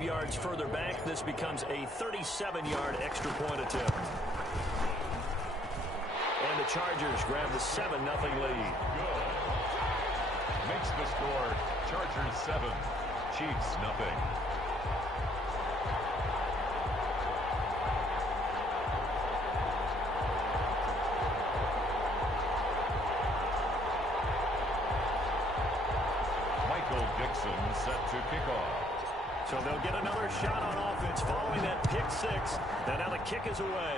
5 yards further back. This becomes a 37-yard extra point attempt. And the Chargers grab the 7-0 lead. Good. Makes the score Chargers 7, Chiefs nothing. Set to kick off. So they'll get another shot on offense following that pick six. And now the kick is away.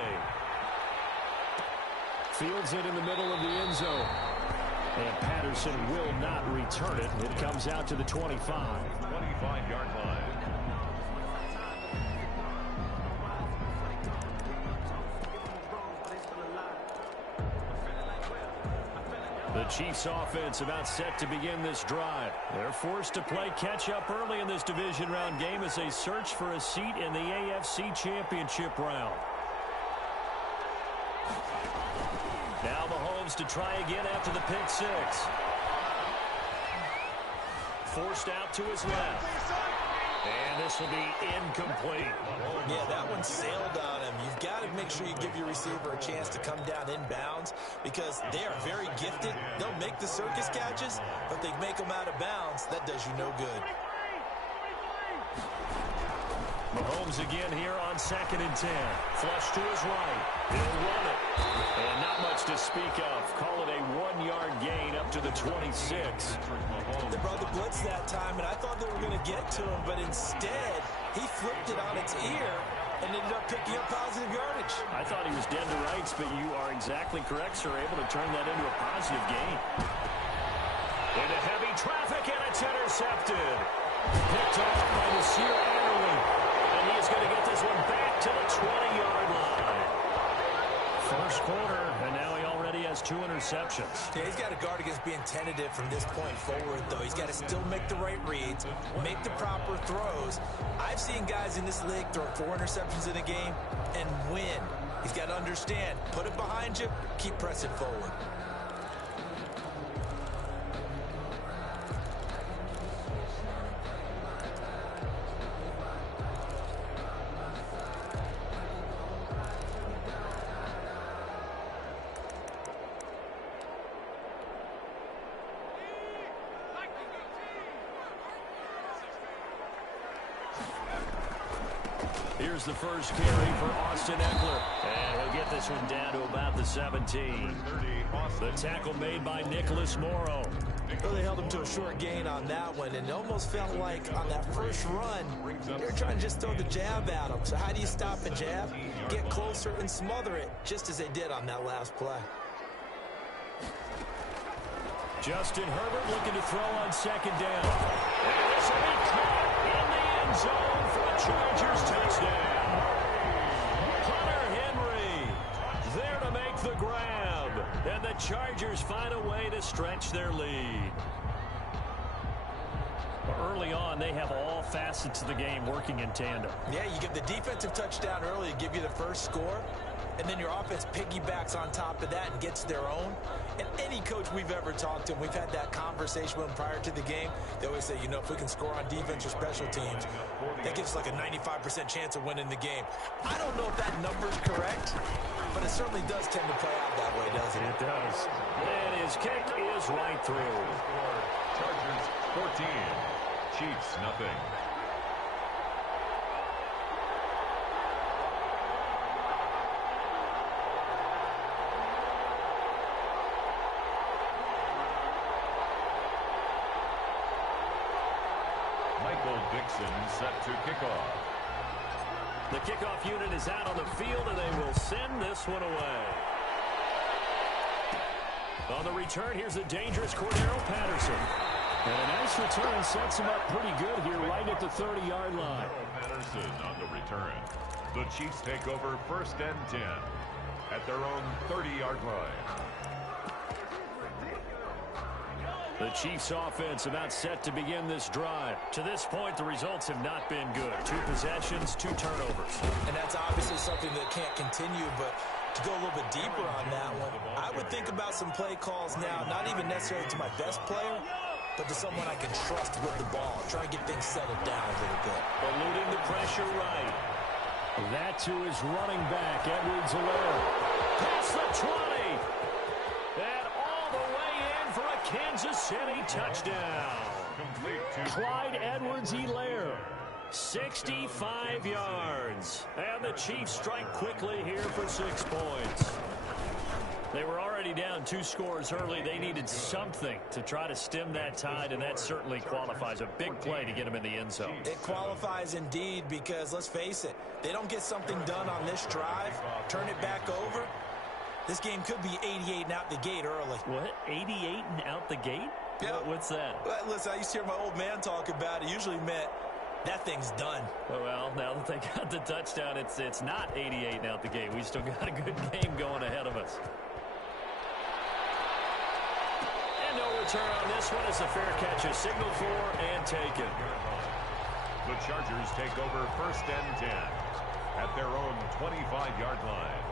Fields it in the middle of the end zone. And Patterson will not return it. It comes out to the 25. 25-yard line. The Chiefs offense about set to begin this drive. They're forced to play catch-up early in this division round game as they search for a seat in the AFC Championship round. Now Mahomes to try again after the pick six. Forced out to his left. And this will be incomplete. Yeah, that one sailed on him. You've got to make sure you give your receiver a chance to come down inbounds because they are very gifted. They'll make the circus catches, but they make them out of bounds. That does you no good. Mahomes again here on 2nd and 10. Flush to his right. He'll run it. And not much to speak of. Call it a 1-yard gain up to the 26. They brought the blitz that time, and I thought they were going to get to him, but instead, he flipped it on its ear and ended up picking up positive yardage. I thought he was dead to rights, but you are exactly correct, sir. Able to turn that into a positive gain. Into heavy traffic, and it's intercepted. Picked off by Nasir Adderley. And he is going to get this one back to the 20-yard line. First quarter, and now he already has 2 interceptions. Yeah, he's got to guard against being tentative from this point forward, though. He's got to still make the right reads, make the proper throws. I've seen guys in this league throw 4 interceptions in a game and win. He's got to understand, put it behind you, keep pressing forward. Here's the first carry for Austin Eckler. And he'll get this one down to about the 17. The tackle made by Nicholas Morrow. Really held him to a short gain on that one, and it almost felt like on that first run, they were trying to just throw the jab at him. So how do you stop a jab? Get closer and smother it, just as they did on that last play. Justin Herbert looking to throw on 2nd down. And this will be caught in the end zone for a Chargers touchdown. Hunter Henry there to make the grab. And the Chargers find a way to stretch their lead. Early on, they have all facets of the game working in tandem. Yeah, you get the defensive touchdown early to give you the first score, and then your offense piggybacks on top of that and gets their own. And any coach we've ever talked to, we've had that conversation with them prior to the game. They always say, you know, if we can score on defense or special teams, that gives us like a 95% chance of winning the game. I don't know if that number's correct, but it certainly does tend to play out that way, doesn't it? It does. And his kick is right through. Chargers 14, Chiefs nothing. Set to kick off. The kickoff unit is out on the field, and they will send this one away. On the return, here's the dangerous Cordero Patterson. And a nice return sets him up pretty good here right at the 30-yard line. Patterson on the return. The Chiefs take over 1st and 10 at their own 30-yard line. The Chiefs offense about set to begin this drive. To this point, the results have not been good. 2 possessions, 2 turnovers. And that's obviously something that can't continue, but to go a little bit deeper on that one, I would think about some play calls now, not even necessarily to my best player, but to someone I can trust with the ball. Try and get things settled down a little bit. Eluding the pressure right. That to his running back, Edwards-Helaire. Past the 20. And all the way in for a Kansas City touchdown. Clyde Edwards-Helaire. 65 yards. And the Chiefs strike quickly here for 6 points. They were already down 2 scores early. They needed something to try to stem that tide, and that certainly qualifies. A big play to get them in the end zone. It qualifies indeed because, let's face it, they don't get something done on this drive, turn it back over, this game could be 88 and out the gate early. What? 88 and out the gate? Yeah. What's that? Listen, I used to hear my old man talk about it. Usually meant that thing's done. Well, now that they got the touchdown, it's not 88 and out the gate. We still got a good game going ahead of us. And no return on this one as the fair catch is signaled for and taken. The Chargers take over 1st and 10 at their own 25-yard line.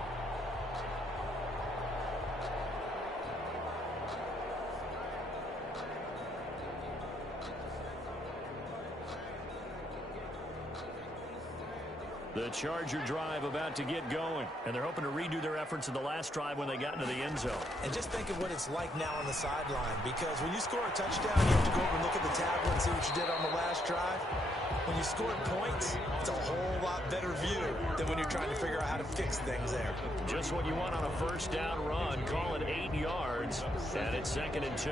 The Charger drive about to get going, and they're hoping to redo their efforts in the last drive when they got into the end zone. And just think of what it's like now on the sideline, because when you score a touchdown, you have to go over and look at the tablet and see what you did on the last drive. When you scored points, it's a whole lot better view than when you're trying to figure out how to fix things there. Just what you want on a first down run. Call it 8 yards, and it's 2nd and 2.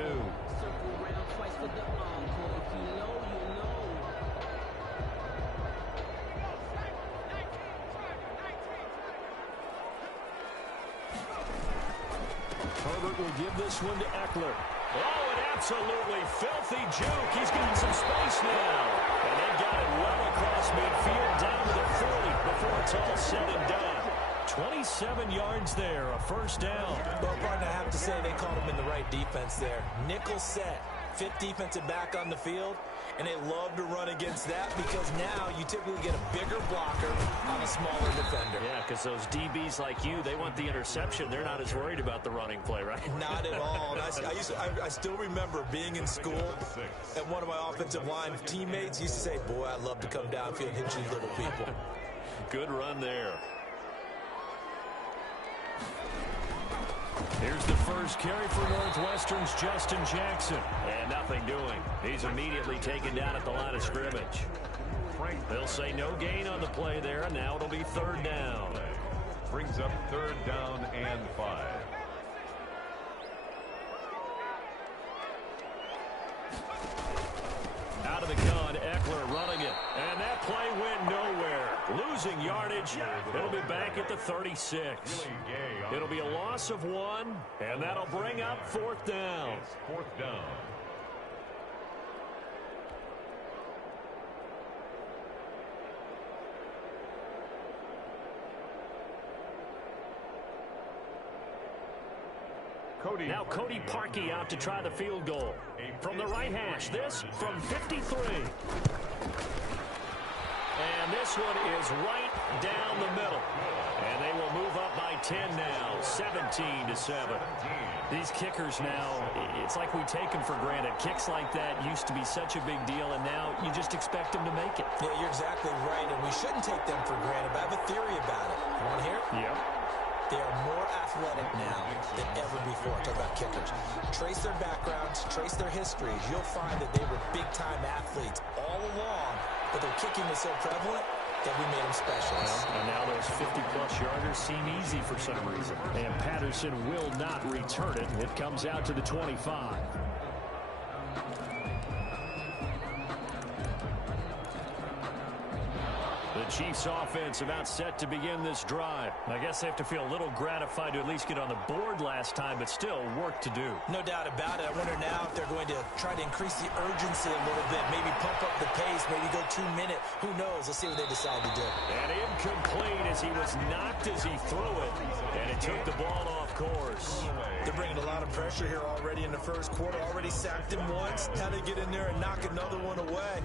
Herbert will give this one to Eckler. Oh, an absolutely filthy juke. He's got some space now. And they've got it well across midfield down to the 40 before it's all said and done. 27 yards there, a first down. Well, partner, I have to say they caught him in the right defense there. Nickel set, 5th defensive back on the field, and they love to run against that because now you typically get a bigger blocker on a smaller defender. Yeah, because those DBs like you, they want the interception. They're not as worried about the running play, right? Not at all. And I still remember being in school, and one of my offensive line teammates used to say, boy, I love to come downfield and hit you little people. Good run there. Here's the first carry for Northwestern's Justin Jackson. And nothing doing. He's immediately taken down at the line of scrimmage. They'll say no gain on the play there, and now it'll be 3rd down. Brings up 3rd down and 5. Out of the gun, Eckler running it. And that play went nowhere. Losing yardage. It'll be back at the 36. It'll be a loss of 1, and that'll bring up 4th down. 4th down. Now Cody Parkey out to try the field goal. From the right hash, this from 53. And this one is right down the middle. And they will move up by 10 now, 17-7. These kickers now, it's like we take them for granted. Kicks like that used to be such a big deal, and now you just expect them to make it. Yeah, you're exactly right, and we shouldn't take them for granted, but I have a theory about it. You want to hear? Yep. They are more athletic now than ever before. Talk about kickers. Trace their backgrounds, trace their histories. You'll find that they were big-time athletes all along, but their kicking was so prevalent that we made them specialists. Well, and now those 50-plus yarders seem easy for some reason. And Patterson will not return it. It comes out to the 25. The Chiefs offense about set to begin this drive. I guess they have to feel a little gratified to at least get on the board last time, but still work to do. No doubt about it. I wonder now if they're going to try to increase the urgency a little bit, maybe pump up the pace, maybe go 2-minute. Who knows? Let's see what they decide to do. And incomplete as he was knocked as he threw it, and it took the ball off course. They're bringing a lot of pressure here already in the first quarter. Already sacked him once. Now they get in there and knock another one away.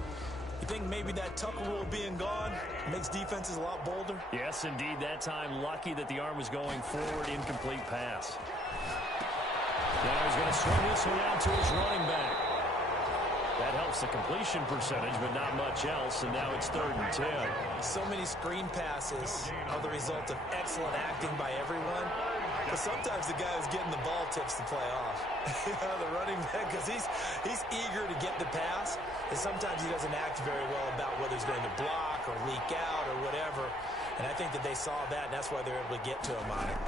You think maybe that Tucker rule being gone makes defenses a lot bolder? Yes, indeed. That time, lucky that the arm was going forward. Incomplete pass. Now he's going to swing this one out to his running back. That helps the completion percentage, but not much else, and now it's 3rd and 10. So many screen passes are the result of excellent acting by everyone. But sometimes the guy who's getting the ball tips the play off. The running back, because he's eager to get the pass, and sometimes he doesn't act very well about whether he's going to block or leak out or whatever. And I think that they saw that, and that's why they're able to get to him on it.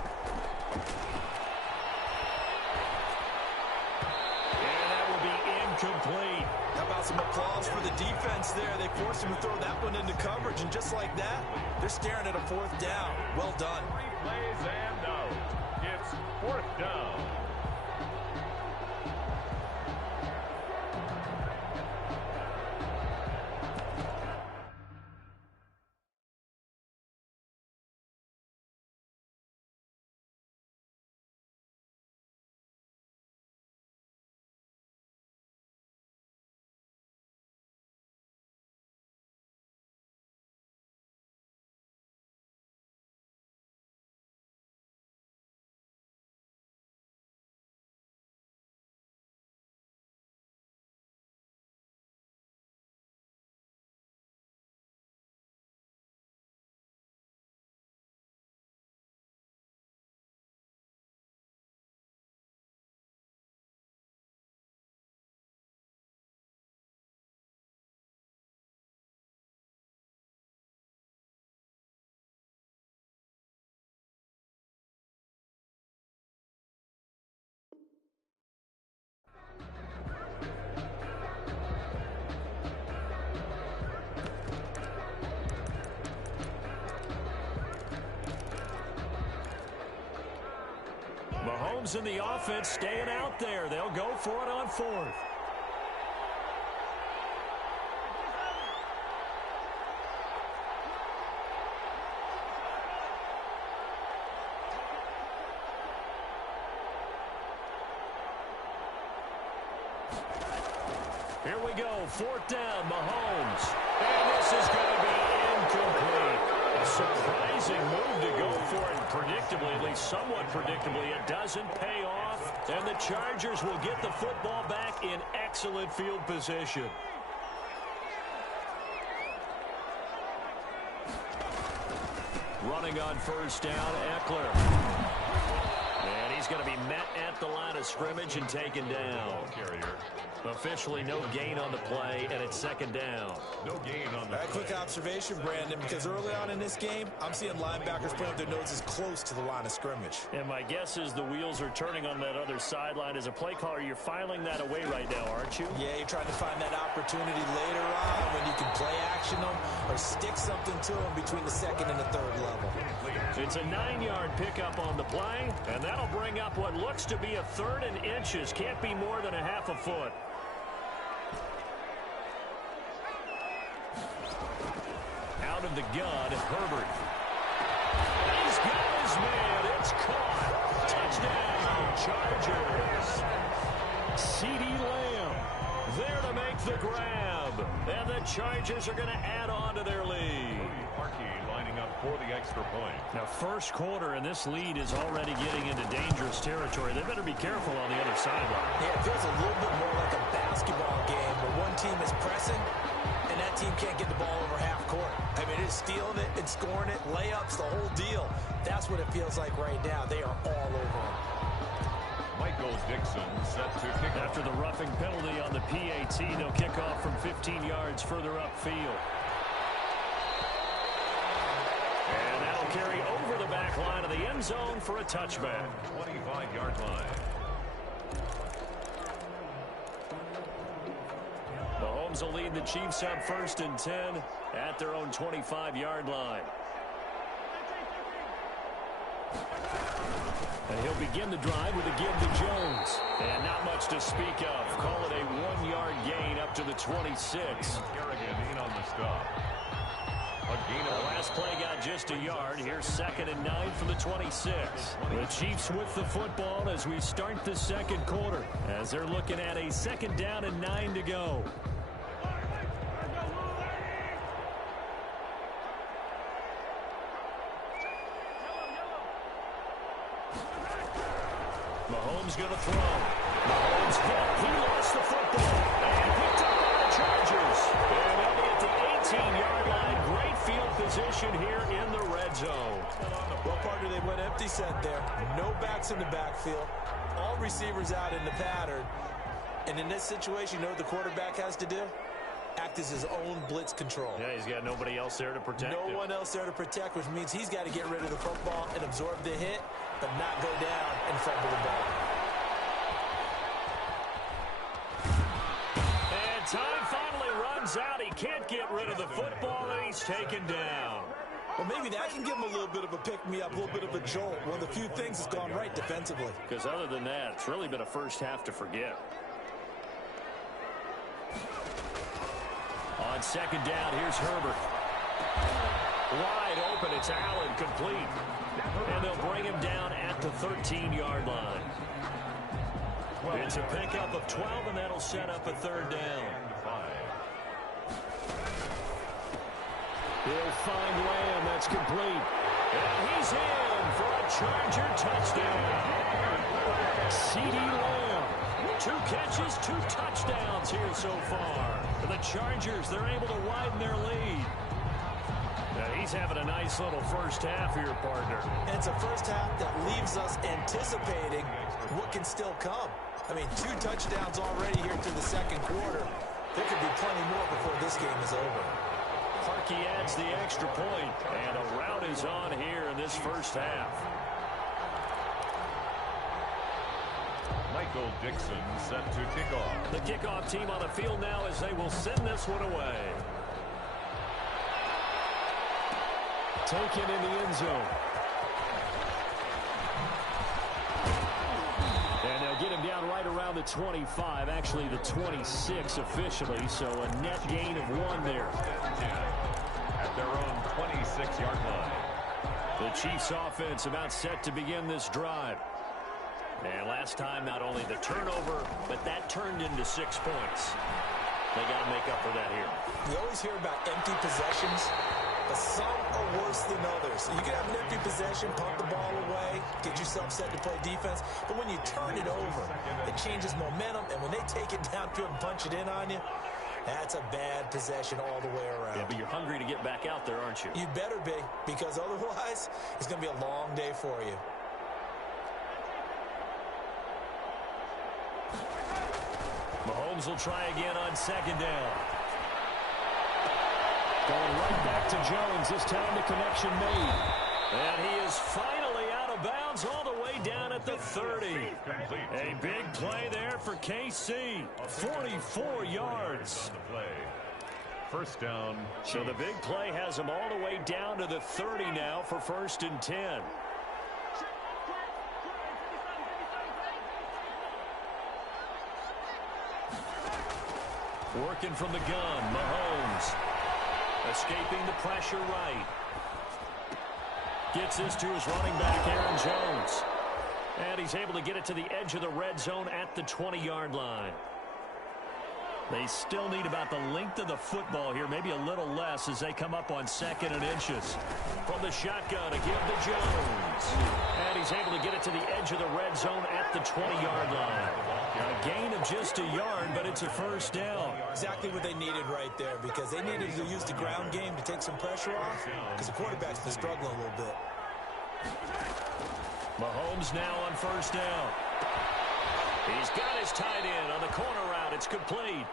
And that will be incomplete. How about some applause for the defense there? They forced him to throw that one into coverage, and just like that, they're staring at a 4th down. Well done. 3 plays and out. It's 4th down. Mahomes and the offense staying out there. They'll go for it on 4th. Here we go, 4th down, Mahomes. And this is going to be incomplete. A surprising move to go for it, and predictably, at least somewhat predictably, it doesn't pay off. And the Chargers will get the football back in excellent field position. Running on 1st down, Eckler. And he's going to be met at the line of scrimmage and taken down. Carrier. Officially no gain on the play, and it's 2nd down. No gain on the play. Quick observation, Brandon, because early on in this game, I'm seeing linebackers putting their noses close to the line of scrimmage. And my guess is the wheels are turning on that other sideline. As a play caller, you're filing that away right now, aren't you? Yeah, you're trying to find that opportunity later on when you can play action them or stick something to them between the 2nd and the 3rd level. It's a 9-yard pickup on the play, and that'll bring up what looks to be a 3rd and inches. Can't be more than a half a foot. Out of the gun, Herbert. He's got his man. It's caught. Touchdown, Chargers. CeeDee Lamb there to make the grab. And the Chargers are going to add on to their lead. Lining up for the extra point. Now, 1st quarter, and this lead is already getting into dangerous territory. They better be careful on the other sideline. Yeah, it feels a little bit more like a basketball game where one team is pressing and that team can't get the ball over half court. I mean, it's stealing it and scoring it, layups, the whole deal. That's what it feels like right now. They are all over them. Michael Dixon set to kick off. After the roughing penalty on the PAT, they'll kick off from 15 yards further upfield. And that'll carry over the back line of the end zone for a touchback. 25-yard line. Mahomes will lead the Chiefs up 1st and 10 at their own 25-yard line. And he'll begin the drive with a give to Jones. And not much to speak of. Call it a 1-yard gain up to the 26. Kerrigan in on the stop. The last play got just a yard. Here's 2nd and 9 from the 26. The Chiefs with the football as we start the 2nd quarter, as they're looking at a 2nd down and 9 to go. Mahomes going to throw. Mahomes hit. He lost the football. And picked up Chargers. And they'll be at the 18-yard line. Great field position here in the red zone. Well, partner, they went empty set there. No backs in the backfield. All receivers out in the pattern. And in this situation, you know what the quarterback has to do? Act as his own blitz control. Yeah, he's got nobody else there to protect him. No one else there to protect, which means he's got to get rid of the football and absorb the hit, but not go down and fumble the ball. And time finally runs out. He can't get rid of the football, and he's taken down. Well, maybe that can give him a little bit of a pick-me-up, a little bit of a jolt. One of the few things that's gone right defensively. Because other than that, it's really been a first half to forget. On second down, here's Herbert. Wide open, it's Allen, complete. And they'll bring him down at the 13-yard line. It's a pickup of 12, and that'll set up a third down. He'll find Lamb, that's complete. And he's in for a Charger touchdown. C.D. Lamb. 2 catches, 2 touchdowns here so far. For the Chargers, they're able to widen their lead. Now, he's having a nice little first half here, partner. And it's a first half that leaves us anticipating what can still come. I mean, 2 touchdowns already here through the second quarter. There could be plenty more before this game is over. Parkey adds the extra point, and a rout is on here in this first half. Michael Dixon set to kick off. The kickoff team on the field now as they will send this one away. Taken in the end zone. And they'll get him down right around the 25, actually the 26 officially, so a net gain of 1 there. At their own 26-yard line. The Chiefs offense about set to begin this drive. And last time, not only the turnover, but that turned into 6 points. They got to make up for that here. You always hear about empty possessions, but some are worse than others. You can have an empty possession, pump the ball away, get yourself set to play defense, but when you turn it over, it changes momentum, and when they take it downfield and punch it in on you, that's a bad possession all the way around. Yeah, but you're hungry to get back out there, aren't you? You better be, because otherwise, it's going to be a long day for you. Mahomes will try again on second down. Going right back to Jones. This time the connection made. And he is finally out of bounds all the way down at the 30. A big play there for KC. 44 yards. First down. So the big play has him all the way down to the 30 now for 1st and 10. Working from the gun, Mahomes. Escaping the pressure right. Gets this to his running back, Aaron Jones. And he's able to get it to the edge of the red zone at the 20-yard line. They still need about the length of the football here, maybe a little less as they come up on 2nd and inches. From the shotgun to give to Jones. And he's able to get it to the edge of the red zone at the 20-yard line. A gain of just a yard, but it's a first down. Exactly what they needed right there, because they needed to use the ground game to take some pressure off, because the quarterback's been struggling a little bit. Mahomes now on first down. He's got his tight end on the corner route. It's complete.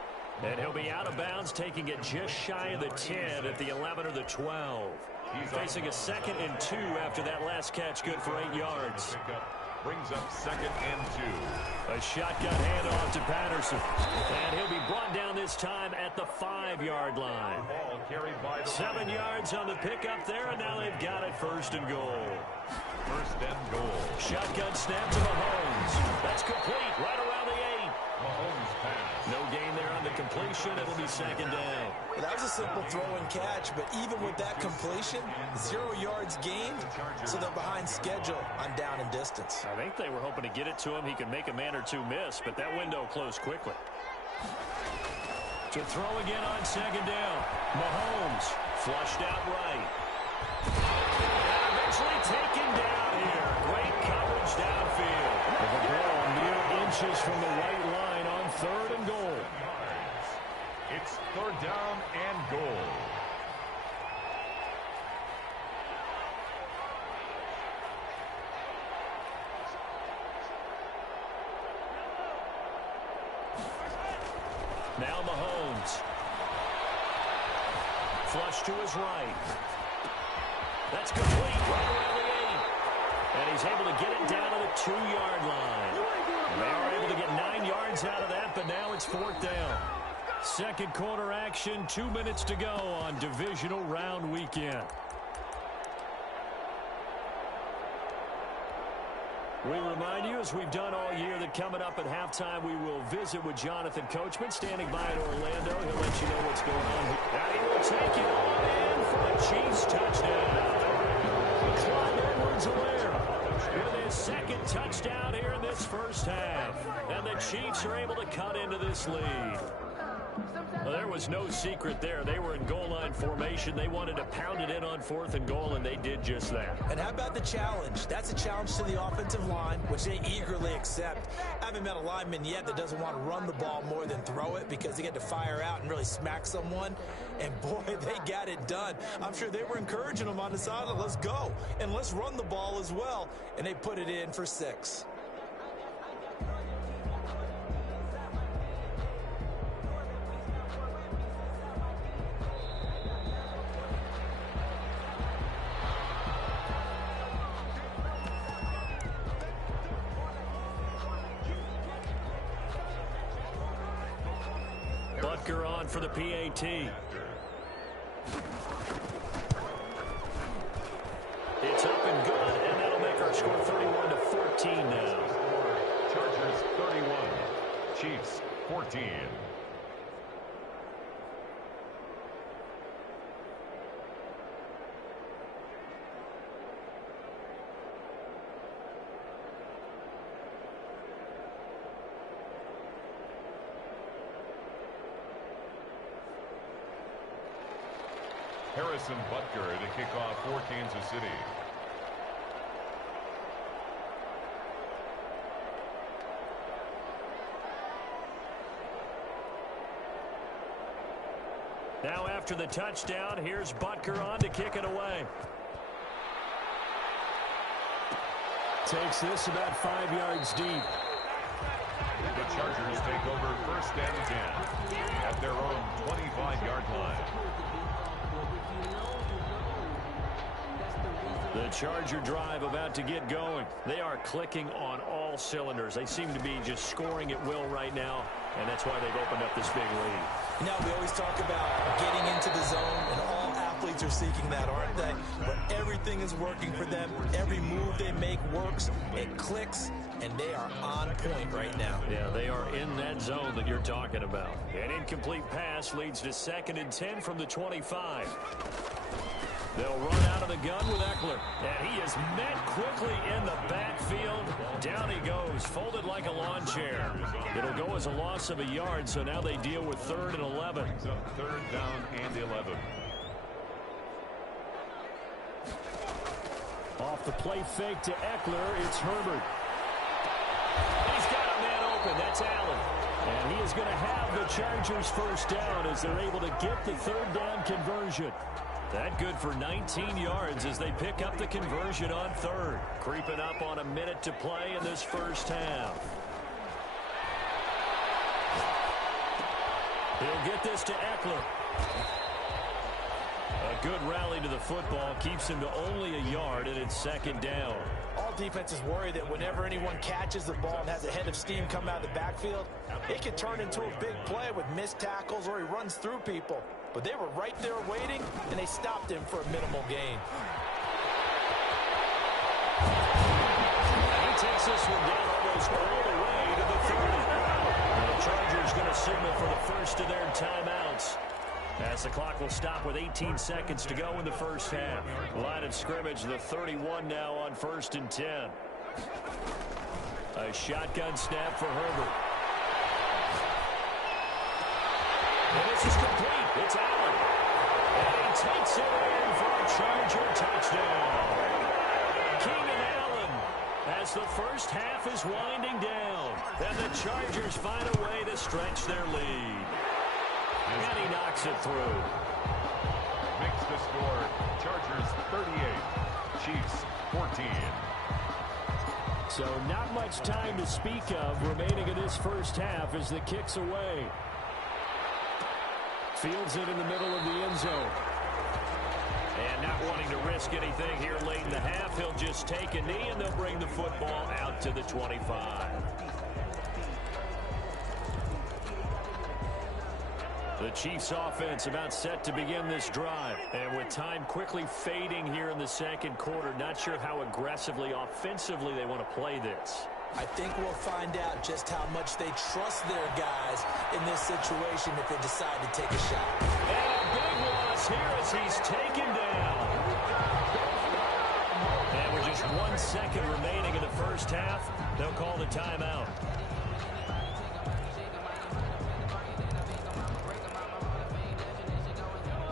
And he'll be out of bounds, taking it just shy of the 10 at the 11 or the 12. He's facing a 2nd and 2 after that last catch, good for 8 yards. Brings up 2nd and 2. A shotgun handoff to Patterson. And he'll be brought down this time at the 5-yard line. Ball carried by the 7 yards on the pickup there, and now they've got it 1st and goal. 1st and goal. Shotgun snap to Mahomes. That's complete, right around the 8. Mahomes pass. No gain there on the completion. It'll be 2nd down. Well, that was a simple throw and catch, but even with that completion, 0 yards gained, so they're behind schedule on down and distance. I think they were hoping to get it to him. He could make a man or two miss, but that window closed quickly. To throw again on 2nd down. Mahomes flushed out right. And eventually taken down here. Great coverage downfield. With the ball mere inches from the right line on 3rd and goal. It's Now Mahomes. Flush to his right. That's complete right around the 8. And he's able to get it down to the 2-yard line. And they are able to get 9 yards out of that, but now it's 4th down. Second quarter action, 2 minutes to go on divisional round weekend. We remind you, as we've done all year, that coming up at halftime, we will visit with Jonathan Coachman, standing by in Orlando. He'll let you know what's going on here. And he will take it on in for a Chiefs touchdown. Clyde Edwards-Helaire with his second touchdown here in this first half. And the Chiefs are able to cut into this lead. Well, there was no secret there. They were in goal line formation. They wanted to pound it in on 4th and goal, and they did just that. And how about the challenge? That's a challenge to the offensive line, which they eagerly accept. I haven't met a lineman yet that doesn't want to run the ball more than throw it because they get to fire out and really smack someone. And, boy, they got it done. I'm sure they were encouraging them on the sideline. Let's go, and let's run the ball as well. And they put it in for 6. Butker on for the PAT. It's up and good, and that'll make our score 31-14 now. Chargers 31, Chiefs 14. Harrison Butker to kick off for Kansas City. Now after the touchdown, here's Butker on to kick it away. Takes this about 5 yards deep. The Chargers take over 1st and 10 at their own 25-yard line. The Charger drive about to get going. They are clicking on all cylinders. They seem to be just scoring at will right now, and that's why they've opened up this big lead. You know, we always talk about getting into the zone, and all athletes are seeking that, aren't they? But everything is working for them. Every move they make works. It clicks, and they are on point right now. Yeah, they are in that zone that you're talking about. An incomplete pass leads to 2nd and 10 from the 25. They'll run out of the gun with Eckler. And he is met quickly in the backfield. Down he goes, folded like a lawn chair. It'll go as a loss of a yard, so now they deal with 3rd and 11. 3rd down and 11. Off the play fake to Eckler, it's Herbert. He's got a man open. That's Allen. And he is going to have the Chargers 1st down as they're able to get the 3rd down conversion. That good for 19 yards as they pick up the conversion on 3rd. Creeping up on a minute to play in this first half. He'll get this to Eckler. A good rally to the football keeps him to only a yard, and it's 2nd down. All defenses worry that whenever anyone catches the ball and has a head of steam come out of the backfield, it can turn into a big play with missed tackles or he runs through people. But they were right there waiting, and they stopped him for a minimal gain. He takes this one down almost all the way to the 30. And the Chargers going to signal for the first of their timeouts, as the clock will stop with 18 seconds to go in the first half. Line of scrimmage, the 31 now on 1st and 10. A shotgun snap for Herbert. And this is complete. It's Allen. And he takes it in for a Charger touchdown. Keenan Allen, as the first half is winding down, and the Chargers find a way to stretch their lead. And he knocks it through. Makes the score Chargers 38, Chiefs 14. So not much time to speak of remaining in this first half as the kick's away. Fields it in the middle of the end zone. And not wanting to risk anything here late in the half, he'll just take a knee, and they'll bring the football out to the 25. The Chiefs offense about set to begin this drive. And with time quickly fading here in the second quarter, not sure how aggressively, offensively they want to play this. I think we'll find out just how much they trust their guys in this situation if they decide to take a shot. And a big loss here as he's taken down. And with just 1 second remaining in the first half, they'll call the timeout.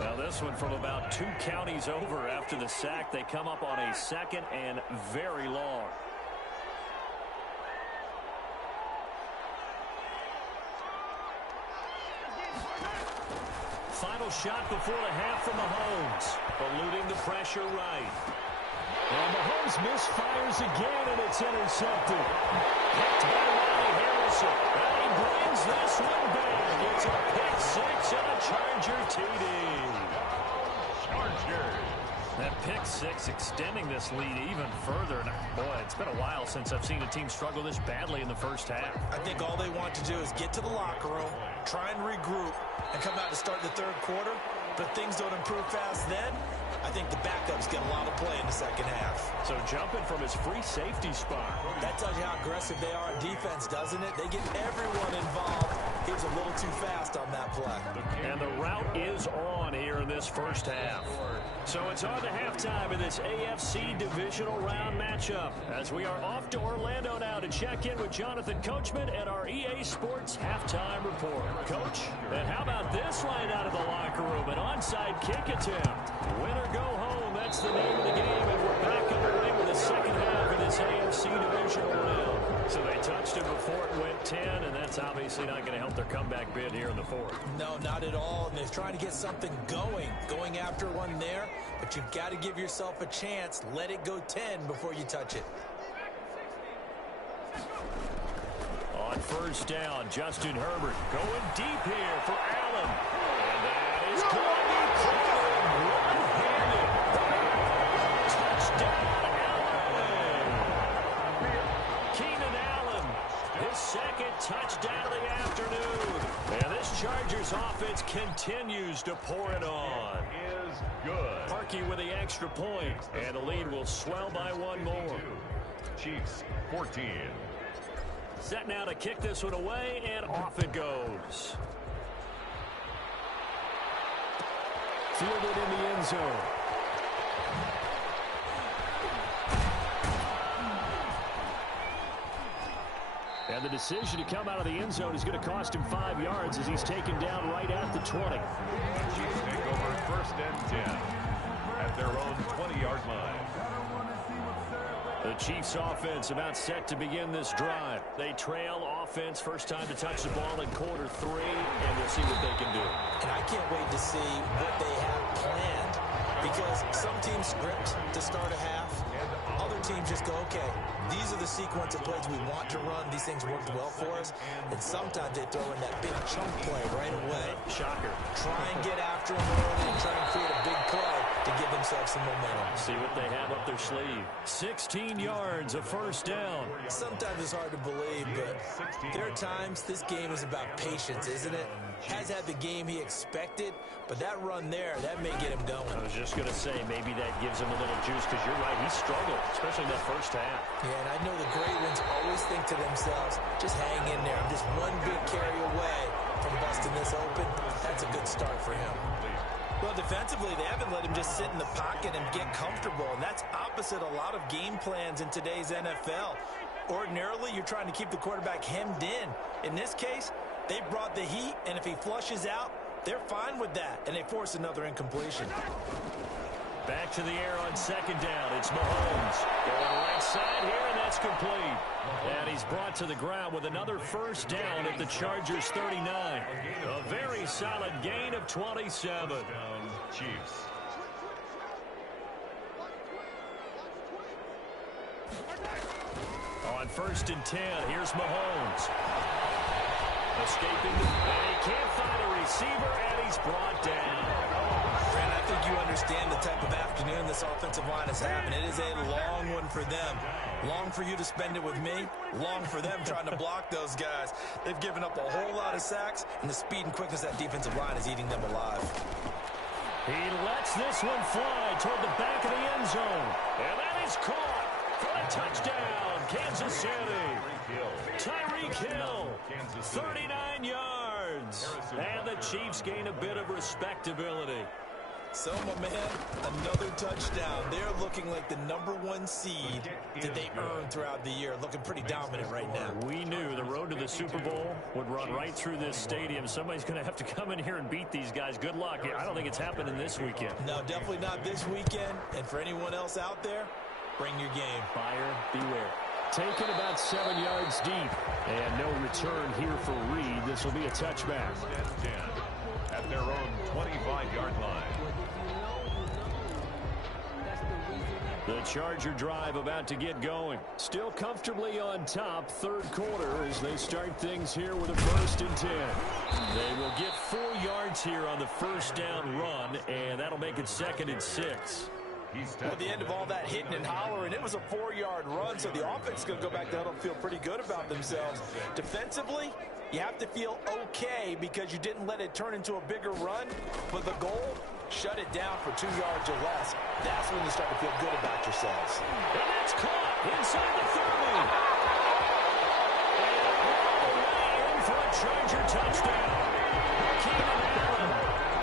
Now this one from about 2 counties over after the sack. They come up on a second and very long. Final shot before the half from Mahomes. Eluding the pressure right. And Mahomes misfires again, and it's intercepted. Picked by Ronnie Harrison. And he brings this one back. It's a pick six and a Charger TD. Chargers. That pick six extending this lead even further. And boy, it's been a while since I've seen a team struggle this badly in the first half. I think all they want to do is get to the locker room, try and regroup, and come out to start the third quarter. But if things don't improve fast then, I think the backups get a lot of play in the second half. So jumping from his free safety spot. That tells you how aggressive they are on defense, doesn't it? They get everyone involved. He was a little too fast on that play. And the route is on here in this first half. So it's on to halftime in this AFC divisional round matchup as we are off to Orlando now to check in with Jonathan Coachman and our EA Sports halftime report. Coach, and how about this line out of the locker room? An onside kick attempt. Win or go home, that's the name of the game, and we're back underway with the second half of this AFC divisional round. So they touched it before it went 10, and that's obviously not going to help their comeback bid here in the fourth. No, not at all, and they're trying to get something going after one there, but you've got to give yourself a chance. Let it go 10 before you touch it. On first down, Justin Herbert going deep here for Allen. And that is going to be caught one-handed. Touchdown, Allen. Keenan Allen, his second touchdown of the afternoon. And this Chargers offense continues to pour it on. Is good. Parkey with the extra point, and the lead will swell by one more. Chiefs 14. Set now to kick this one away, and off it goes. Fielded in the end zone. And the decision to come out of the end zone is going to cost him 5 yards as he's taken down right at the 20. Chiefs take over first and 10 at their own 20-yard line. The Chiefs offense about set to begin this drive. They trail offense, first time to touch the ball in quarter 3, and we'll see what they can do. And I can't wait to see what they have planned, because some teams script to start a half. Other teams just go, okay, these are the sequence of plays we want to run. These things worked well for us. And sometimes they throw in that big chunk play right away. Shocker. Try and get after them early and try and create a big play to give themselves some momentum. See what they have up their sleeve. 16 yards, a first down. Sometimes it's hard to believe, but there are times this game is about patience, isn't it? Has had the game he expected, but that run there, that may get him going. I was just going to say, maybe that gives him a little juice, because you're right, he struggled, especially in that first half. Yeah, and I know the great ones always think to themselves, just hang in there. I'm just one big carry away from busting this open. That's a good start for him. Well, defensively, they haven't let him just sit in the pocket and get comfortable, and that's opposite a lot of game plans in today's NFL. Ordinarily, you're trying to keep the quarterback hemmed in. In this case, they brought the heat, and if he flushes out, they're fine with that, and they force another incompletion. Back to the air on second down. It's Mahomes. Going right side here, and that's complete. And he's brought to the ground with another first down at the Chargers 39. A very solid gain of 27. Chiefs. On first and 10, here's Mahomes. Escaping, and he can't find a receiver, and he's brought down. And I think you understand the type of afternoon this offensive line is having. It is a long one for them. Long for you to spend it with me. Long for them trying to block those guys. They've given up a whole lot of sacks, and the speed and quickness of that defensive line is eating them alive. He lets this one fly toward the back of the end zone. And that is caught for a touchdown, Kansas City. Tyreek Hill, 39 yards. And the Chiefs gain a bit of respectability. So, my man, another touchdown. They're looking like the #1 seed that they earned throughout the year. Looking pretty dominant right now. We knew the road to the Super Bowl would run right through this stadium. Somebody's going to have to come in here and beat these guys. Good luck. I don't think it's happening this weekend. No, definitely not this weekend. And for anyone else out there, bring your game. Buyer beware. Taken about 7 yards deep. And no return here for Reed. This will be a touchback. At their own 25-yard line. The Charger drive about to get going. Still comfortably on top, third quarter, as they start things here with a 1st and 10. They will get 4 yards here on the first down run, and that'll make it 2nd and 6. At the end of all that hitting and hollering, it was a 4-yard run, so the offense is going to go back down and feel pretty good about themselves. Defensively, you have to feel okay because you didn't let it turn into a bigger run, but the goal, shut it down for 2 yards or less. That's when you start to feel good about yourselves. And that's caught inside the 30. And all the way in for a Charger touchdown. Keenan Allen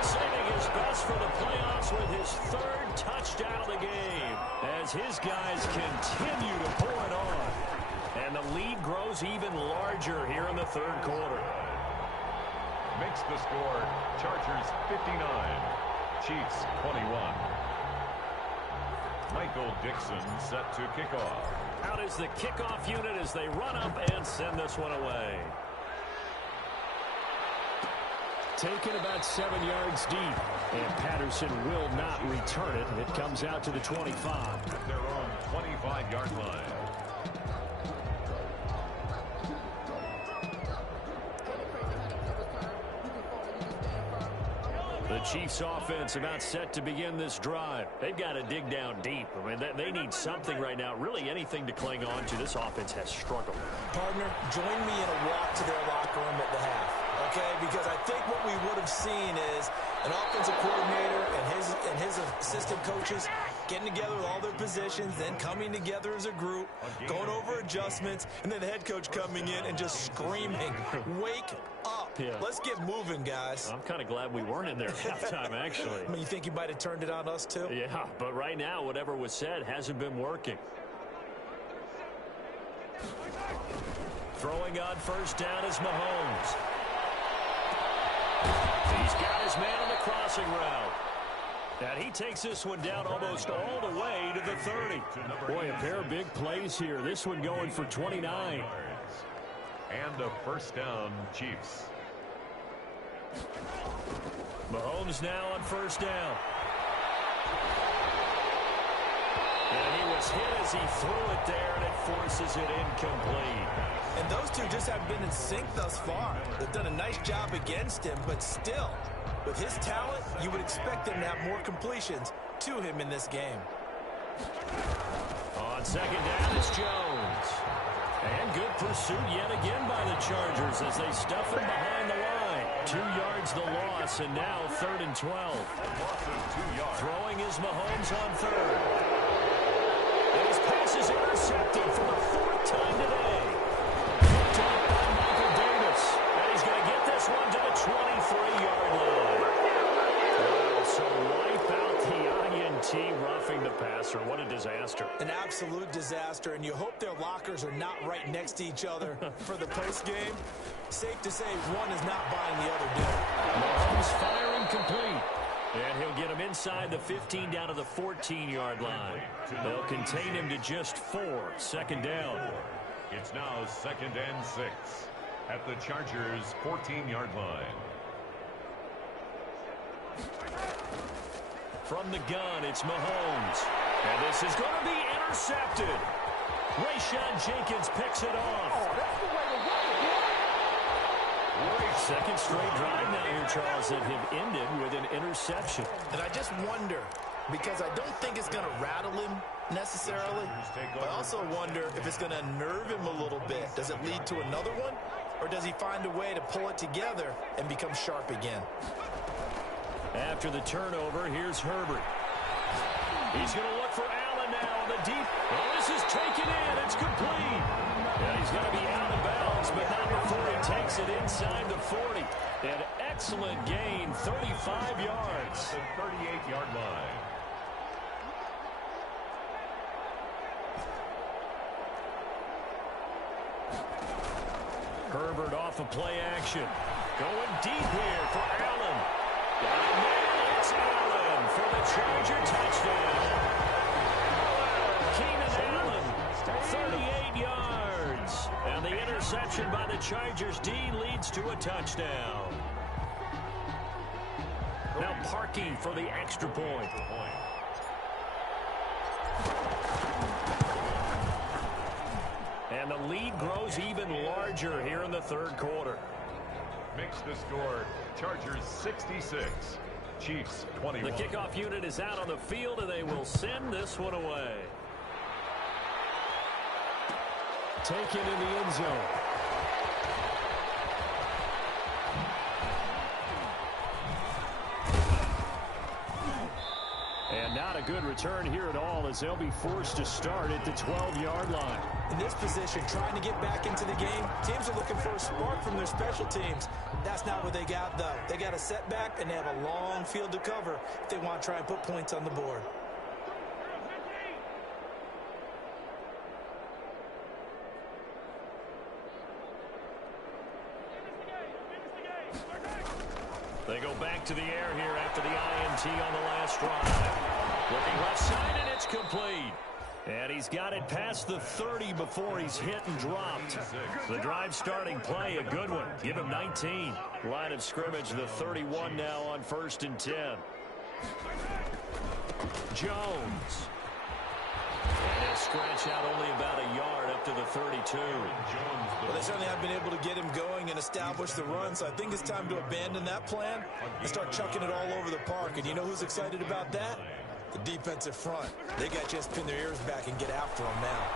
saving his best for the playoffs with his 3rd touchdown of the game as his guys continue to pull it on. And the lead grows even larger here in the 3rd quarter. Makes the score Chargers 59, Chiefs 21. Michael Dixon set to kick off. Out is the kickoff unit as they run up and send this one away. Taken about 7 yards deep, and Patterson will not return it. It comes out to the 25. At their own 25-yard line. The Chiefs offense about set to begin this drive. They've got to dig down deep. I mean, they need something right now, really anything to cling on to. This offense has struggled. Partner, join me in a walk to their locker room at the half, okay? Because I think what we would have seen is an offensive coordinator and his assistant coaches getting together with all their positions, then coming together as a group, going over adjustments, and then the head coach coming in and just screaming, wake up. Yeah. Let's get moving, guys. I'm kind of glad we weren't in there at halftime, actually. I mean, you think he might have turned it on us, too? Yeah, but right now, whatever was said hasn't been working. Throwing on first down is Mahomes. He's got his man on the crossing route. And he takes this one down almost all the way to the 30. Boy, a pair of big plays here. This one going for 29. And a first down, Chiefs. Mahomes now on first down. And he was hit as he threw it there, and it forces it incomplete. And those two just haven't been in sync thus far. They've done a nice job against him, but still, with his talent, you would expect him to have more completions to him in this game. On second down, it's Jones. And good pursuit yet again by the Chargers as they stuff him behind the line. 2 yards the loss, and now 3rd and 12. Throwing is Mahomes on 3rd. And his pass is intercepted for the 4th time today. Picked up by Michael Davis. And he's going to get this one to the 23-yard line. So wipe out the INT roughing the passer. What a disaster. An absolute disaster, and you hope their lockers are not right next to each other for the postgame. Safe to say one is not buying the other dinner. Mahomes firing complete. And he'll get him inside the 15 down to the 14-yard line. They'll contain him to just 4. Second down. It's now 2nd and 6 at the Chargers' 14-yard line. From the gun, it's Mahomes. And this is going to be intercepted. Rayshon Jenkins picks it off. Second straight drive now here, Charles, that have ended with an interception. And I just wonder, because I don't think it's going to rattle him necessarily, but I also wonder if it's going to nerve him a little bit. Does it lead to another one, or does he find a way to pull it together and become sharp again? After the turnover, here's Herbert. He's going to look for Allen now on the deep. Oh, this is taken in. It's complete. And he's going to be out of bounds, but not before he takes it inside the 40. An excellent gain, 35 yards. The 38-yard line. Herbert off of play action. Going deep here for Allen. Got it now. It's Allen for the Charger touchdown. Keenan Allen, 38 yards. And the interception by the Chargers D leads to a touchdown. Now Parkey for the extra point. And the lead grows even larger here in the third quarter. Makes the score Chargers 66, Chiefs 21. The kickoff unit is out on the field, and they will send this one away. Taken in the end zone. And not a good return here at all, as they'll be forced to start at the 12-yard line. In this position, trying to get back into the game, teams are looking for a spark from their special teams. That's not what they got, though. They got a setback, and they have a long field to cover if they want to try and put points on the board. They go back to the air here after the INT on the last drive. Looking left side, and it's complete. And he's got it past the 30 before he's hit and dropped. The drive starting play, a good one. Give him 19. Line of scrimmage, the 31 now on 1st and 10. Jones. And he'll scratch out only about a yard up to the 32. Well, they certainly have been able to get him going and establish the run, so I think it's time to abandon that plan and start chucking it all over the park. And you know who's excited about that? The defensive front. They got to just pin their ears back and get after him now.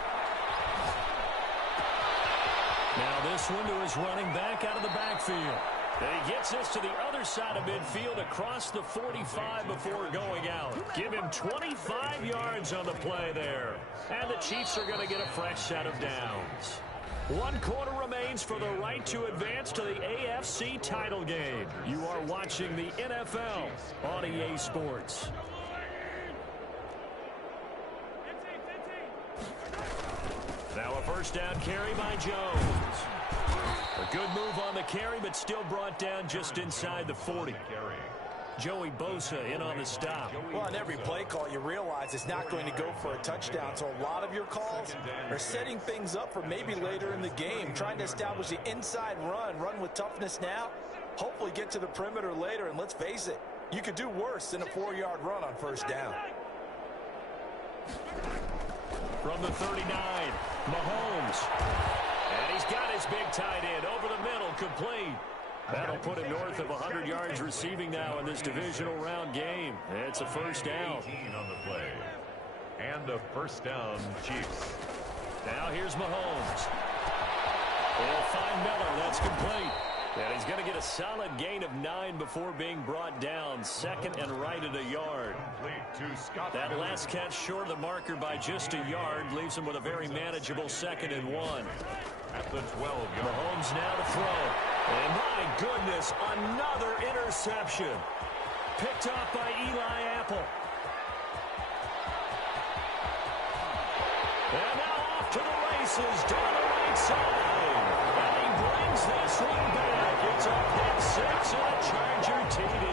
Now this one to his running back out of the backfield. And he gets this to the other side of midfield across the 45 before going out. Give him 25 yards on the play there. And the Chiefs are going to get a fresh set of downs. 1 quarter remains for the right to advance to the AFC title game. You are watching the NFL on EA Sports. Now a first down carry by Jones. A good move on the carry, but still brought down just inside the 40. Joey Bosa in on the stop. Well, on every play call, you realize it's not going to go for a touchdown. So a lot of your calls are setting things up for maybe later in the game, trying to establish the inside run with toughness now, hopefully get to the perimeter later. And let's face it, you could do worse than a 4-yard run on first down. From the 39, Mahomes. And he's got his big tight end over the middle, complete. That'll put him north of 100 yards receiving now in this divisional round game. It's a first down. 18 on the play. And a first down, Chiefs. Now here's Mahomes. They'll find Miller. That's complete. And he's going to get a solid gain of 9 before being brought down. Second and right at a yard. That last catch short of the marker by just a yard leaves him with a very manageable 2nd and 1. At the 12-yard. Mahomes now to throw. And my goodness, another interception. Picked off by Eli Apple. And now off to the races down the right side. And he brings this one back. It's a pick 6 and a Charger TD.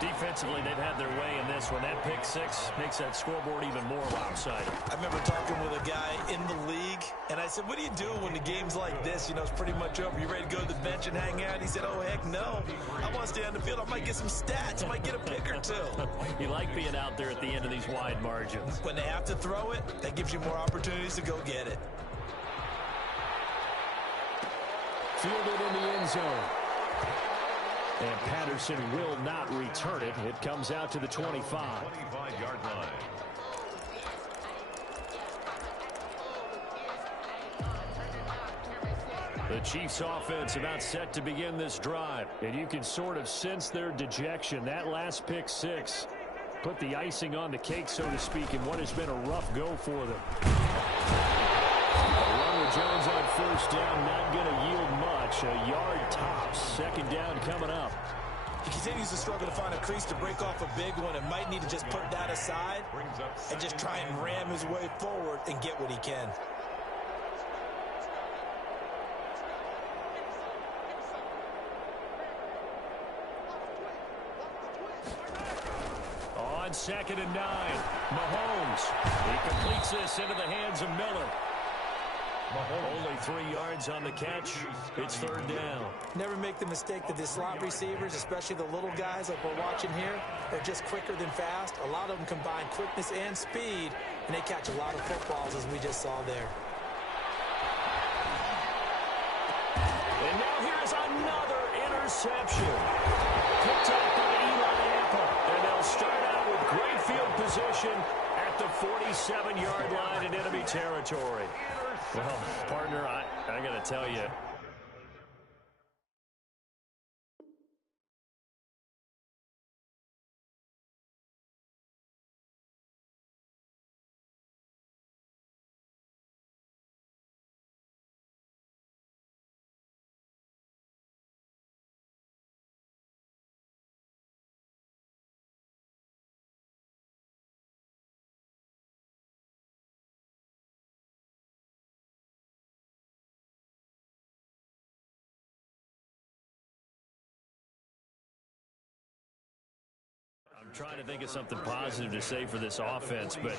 Defensively, they've had their way in this one. That pick 6 makes that scoreboard even more lopsided. I remember talking with a guy in the league, and I said, what do you do when the game's like this? You know, it's pretty much over. You ready to go to the bench and hang out? He said, oh, heck no. I want to stay on the field. I might get some stats. I might get a pick or two. You like being out there at the end of these wide margins. When they have to throw it, that gives you more opportunities to go get it. fielded in the end zone. And Patterson will not return it. It comes out to the 25. 25-yard line. The Chiefs offense about set to begin this drive. And you can sort of sense their dejection. That last pick six put the icing on the cake, so to speak, in what has been a rough go for them. Ronald Jones on first down, not going to yield much. A yard tops. Second down coming up. He continues to struggle to find a crease to break off a big one and might need to just put that aside and just try and ram his way forward and get what he can. On 2nd and 9, Mahomes. He completes this into the hands of Miller. Only 3 yards on the catch. It's third down. Never make the mistake that the slot receivers, especially the little guys like we're watching here, are just quicker than fast. A lot of them combine quickness and speed, and they catch a lot of footballs, as we just saw there. And now here's another interception. Picked up by Eli Apple. And they'll start out with great field position at the 47-yard line in enemy territory. Well, partner, I got to tell you, I'm trying to think of something positive to say for this offense, but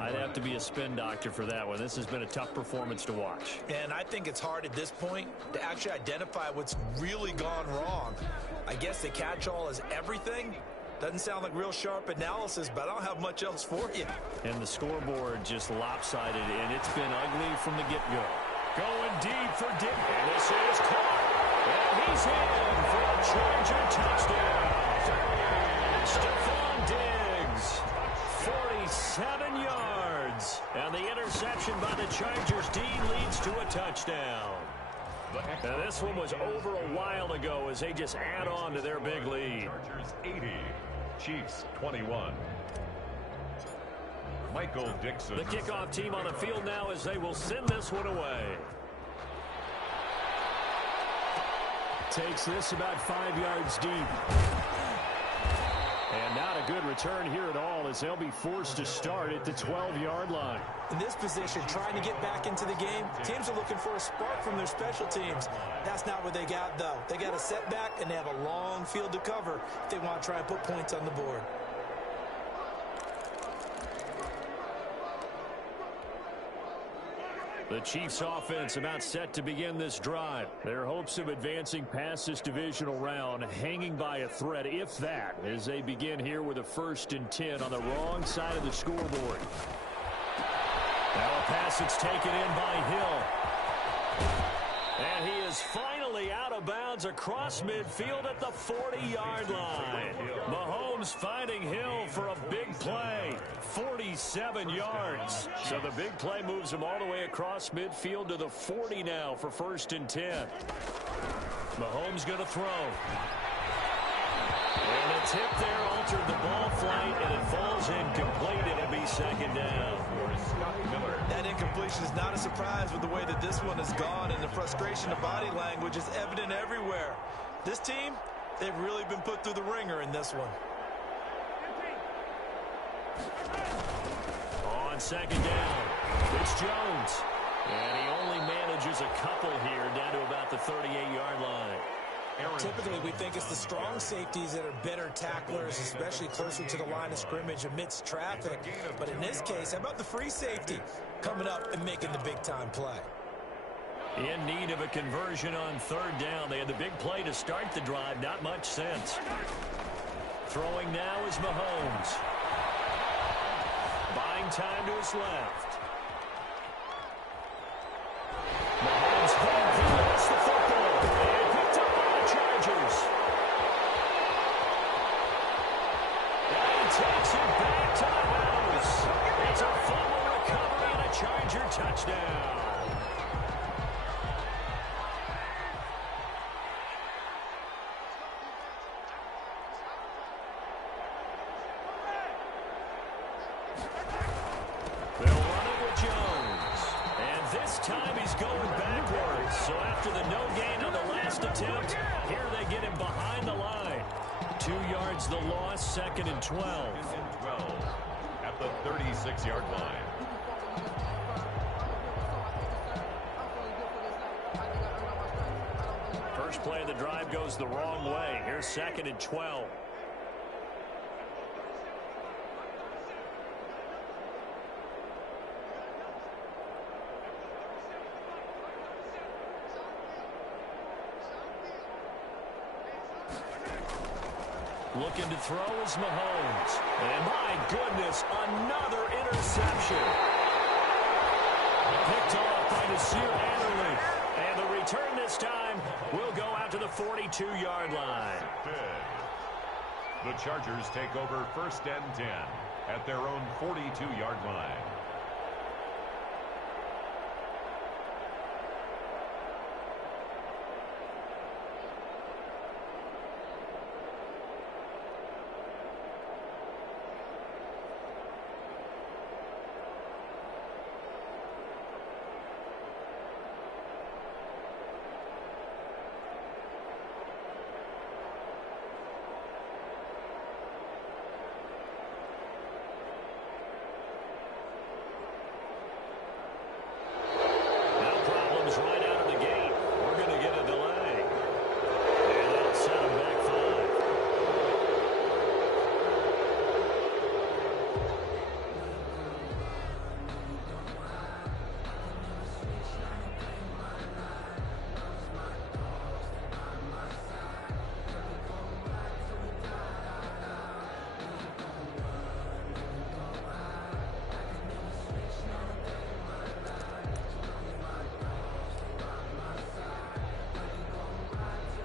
I'd have to be a spin doctor for that one. This has been a tough performance to watch. And I think it's hard at this point to actually identify what's really gone wrong. I guess the catch-all is everything. Doesn't sound like real sharp analysis, but I don't have much else for you. And the scoreboard just lopsided, and it's been ugly from the get-go. Going deep for Dick. And this is caught. And he's in for a Charger touchdown. Stephon Diggs, 47 yards. And the interception by the Chargers D leads to a touchdown. Now this one was over a while ago as they just add on to their big lead. Chargers 80, Chiefs 21. Michael Dixon. The kickoff team on the field now as they will send this one away. Takes this about 5 yards deep. And not a good return here at all as they'll be forced to start at the 12-yard line. In this position, trying to get back into the game, teams are looking for a spark from their special teams. That's not what they got, though. They got a setback, and they have a long field to cover if they want to try and put points on the board. The Chiefs offense about set to begin this drive. Their hopes of advancing past this divisional round hanging by a thread, if that, as they begin here with a 1st and 10 on the wrong side of the scoreboard. Now a pass that's taken in by Hill. And he is finally out of bounds across midfield at the 40-yard line. Mahomes finding Hill for a big play. 47 yards. So the big play moves him all the way across midfield to the 40 now for 1st and 10. Mahomes going to throw. And the tip there altered the ball flight, and it falls incomplete. It'll be 2nd down. That incompletion is not a surprise with the way that this one has gone, and the frustration of body language is evident everywhere. This team, they've really been put through the ringer in this one. On 2nd down, it's Jones. And he only manages a couple here down to about the 38-yard line. Typically, we think it's the strong safeties that are better tacklers, especially closer to the line of scrimmage amidst traffic. But in this case, how about the free safety coming up and making the big-time play? In need of a conversion on 3rd down. They had the big play to start the drive. Not much sense. Throwing now is Mahomes. Buying time to his left. Mahomes, he lost the football. time he's going backwards. So after the no gain on the last attempt, here they get him behind the line. 2 yards the loss, 2nd and 12. 2nd and 12 at the 36-yard line. First play of the drive goes the wrong way. Here's 2nd and 12. Looking to throw is Mahomes. And my goodness, another interception. Picked off by Nasir Adderley. And the return this time will go out to the 42-yard line. The Chargers take over 1st and 10 at their own 42-yard line.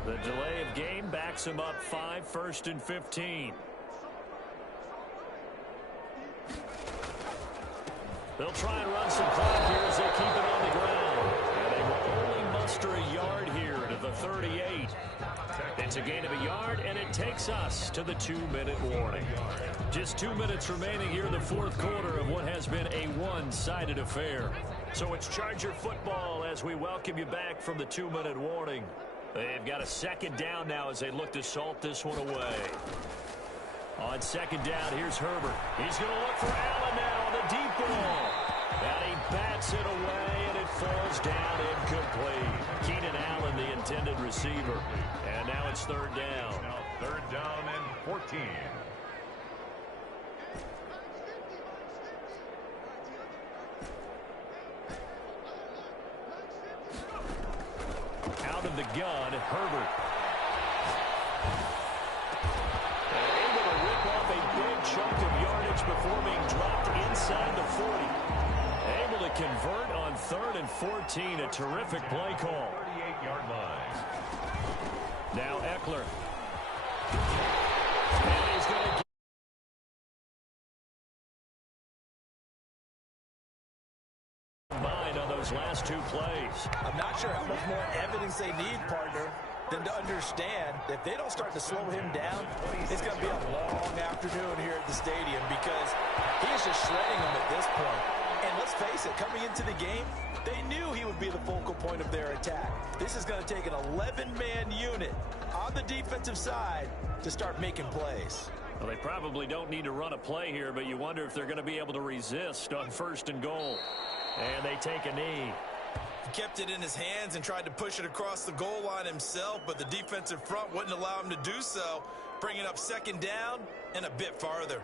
The delay of game backs him up 5, 1st and 15. They'll try and run some clock here as they keep it on the ground. And they will only muster a yard here to the 38. It's a gain of a yard, and it takes us to the 2-minute warning. Just 2 minutes remaining here in the 4th quarter of what has been a one-sided affair. So it's Charger football as we welcome you back from the 2-minute warning. They've got a 2nd down now as they look to salt this one away. On 2nd down, here's Herbert. He's going to look for Allen now on the deep ball. And he bats it away, and it falls down incomplete. Keenan Allen, the intended receiver. And now it's 3rd down. Now 3rd down and 14. Out of the gun, Herbert. And able to rip off a big chunk of yardage before being dropped inside the 40. Able to convert on 3rd and 14. A terrific play call. 38-yard line. Now Eckler. And he's going to combine on those last 2 plays. I'm not sure how much more evidence they need, partner, than to understand that if they don't start to slow him down, it's going to be a long afternoon here at the stadium because he's just shredding them at this point. And let's face it, coming into the game, they knew he would be the focal point of their attack. This is going to take an 11-man unit on the defensive side to start making plays. Well, they probably don't need to run a play here, but you wonder if they're going to be able to resist on 1st and goal. And they take a knee. He kept it in his hands and tried to push it across the goal line himself, but the defensive front wouldn't allow him to do so, bringing up 2nd down and a bit farther.